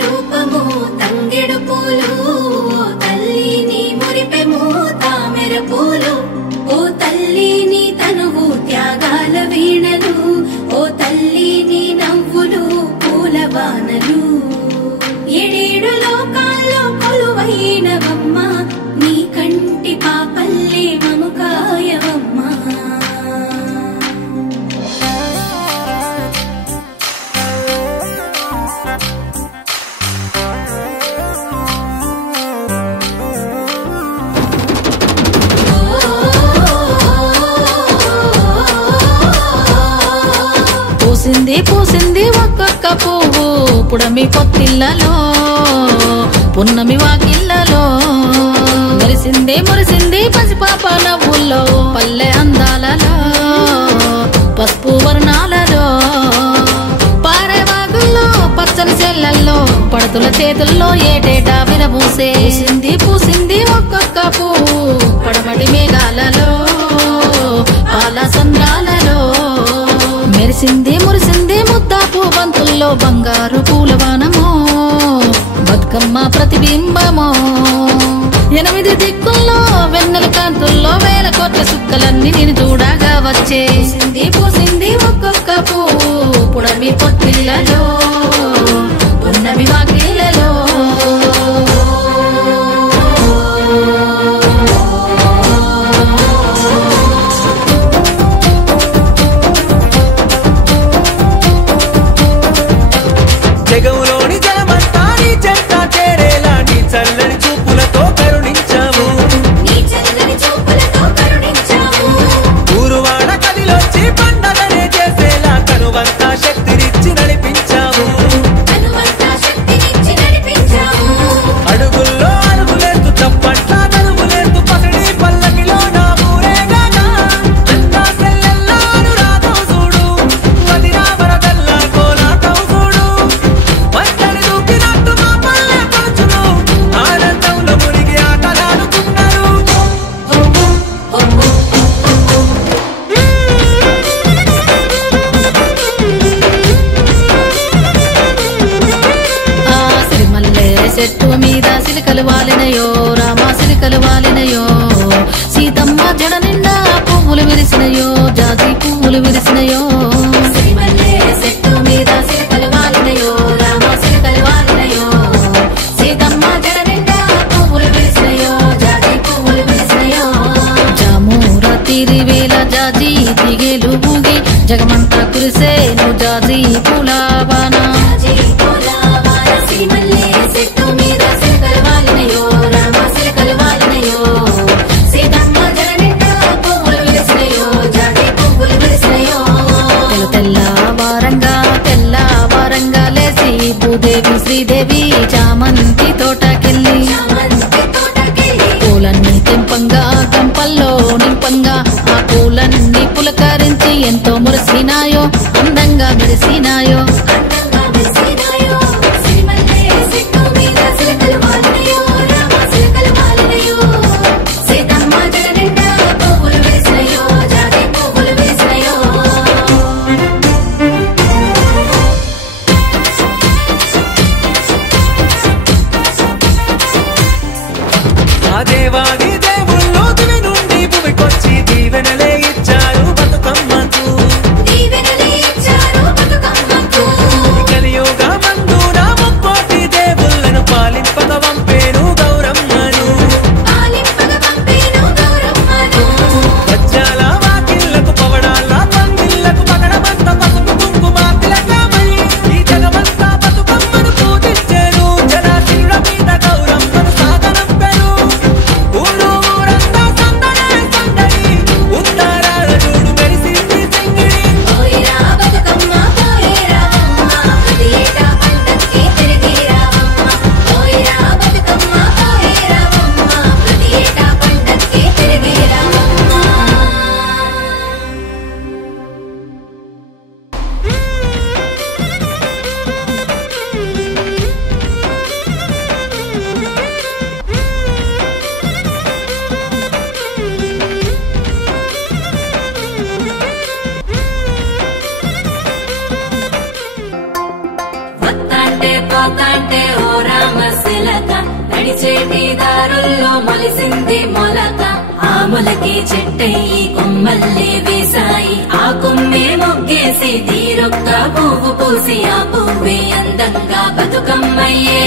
రూపము తంగెడు పూలు ఓ తల్లి నీ మురిపెము తామెర పూలు ఓ తల్లి నీ తనువు త్యాగాల వీణలు ఓ తల్లి నీ నవ్వులు పూల బాణలు ఏడేడు లోకాల్లో కొలువైనవమ్మ నీ కంటి పాపల్లే మముకాయవమ్మ పూసింది పూసింది ఒక్కొక్క పువ్వు పుడమి పొత్తిళ్ళలో పున్నమి వాకిళ్ళలో మురిసింది మురిసింది పసిపాప నవ్వుల్లో పల్లె అందాలలో పసుపు వర్ణాలలో పారేవాగుల్లో పచ్చని చెల్లల్లో పడతుల చేతుల్లో ఏటేటా విరబూసే పూసింది పూసింది ఒక్కొక్క పువ్వు పడమటి మేఘాలలో పాల సంద్రాలలో మెరిసింది మురిసింది ముద్దాపు బంతుల్లో బంగారు పూలవానమో బతుకమ్మ ప్రతిబింబమో 8 దిక్కుల్లో వెన్నెల కాంతుల్లో వేల కోట్ల సుక్కలన్నీ నేను చూడగా వచ్చే పూసింది పూసింది ఒక్కొక్క పువ్వు పుడమి పొత్తిళ్ళలో పున్నమి వాకిళ్ళలో జగములోని జలమంతా నీ చెంత చేరేలా నీ చల్లని చూపులతో కరుణించావు నీ చల్లని చూపులతో కరుణించావు ఊరువాడ కదిలొచ్చి పండగనే చేసేలా కనువంతా శక్తినిచ్చి నడిపించావు అనువంత శక్తినిచ్చి నడిపించావు అడుగుల్లో అడుగులేస్తూ చప్పట్ల నలుగులేస్తూ పసిడి పల్లకిలో నా ఊరేగానా అంతా సెల్లెల్లా అనురాగం చూడు వదిరా వరదల్లా కోలాటం చూడు వంటని దూకినట్టు మా పల్లె పడుచును ఆనందంలో మునిగి ఆటలాడుతున్నారు ఆ సిరిమల్లె చెట్టు మీద సిలికలు వాలినయో రామ సిలికలు వాలినయో సీతమ్మ జడ నిండా పువ్వులు విరిసినయో జాజి పువ్వులు విరిసినయో సిరిమల్లె చెట్టు మీద సిలకలు వాలినయో రామ సిలకలు వాలినయో సీతమ్మ జడ నిండా పువ్వులు విరిసినయో జాజి పువ్వులు విరిసినయో జామూర తిరివేల జాజి తిగేలు ఊగి జగమంతా కురిసేను జాజి పూలవానా జాజి పూలవాన సిరిమల్లె చెట్టు మీద సిలకలు వాలినయో రామ సిలకలు వాలినయో సీతమ్మ జడ నిండా పువ్వులు విరిసినయో జాజి పువ్వులు విరిసినయో తెల్లవారంగా లేసి భూదేవి శ్రీదేవి చామంతి తోటకెళ్ళి చామంతి తోటకెళ్ళి పూలన్నీ తెంపంగా గంపల్లో నింపంగా ఆ పూలన్నీ పులకరించి ఎంతో మురిసినాయో అందంగా మెరిసినాయో అందంగా మెరిసినాయో సిరిమల్లె చెట్టు మీద సిలకలు వాలినయో రామ సిలకలు వాలినయో సీతమ్మ జడ నిండా పువ్వులు విరిసినయో జాజి పువ్వులు విరిసినయో ఆ దేవాది దేవుళ్ళు దివి నుండి భూమికొచ్చి దీవెనలే ఇచ్చారు బతుకమ్మకు దీవెనలే ఇచ్చారు బతుకమ్మకు ఇంటి దారుల్లో మొలిసింది మొలక ఆ మొలకే చెట్టయి కొమ్మల్లే వేసాయి ఆ కొమ్మే మొగ్గేసి తీరొక్క పువ్వు పూసి ఆ పువ్వే అందంగా బతుకమ్మయ్యే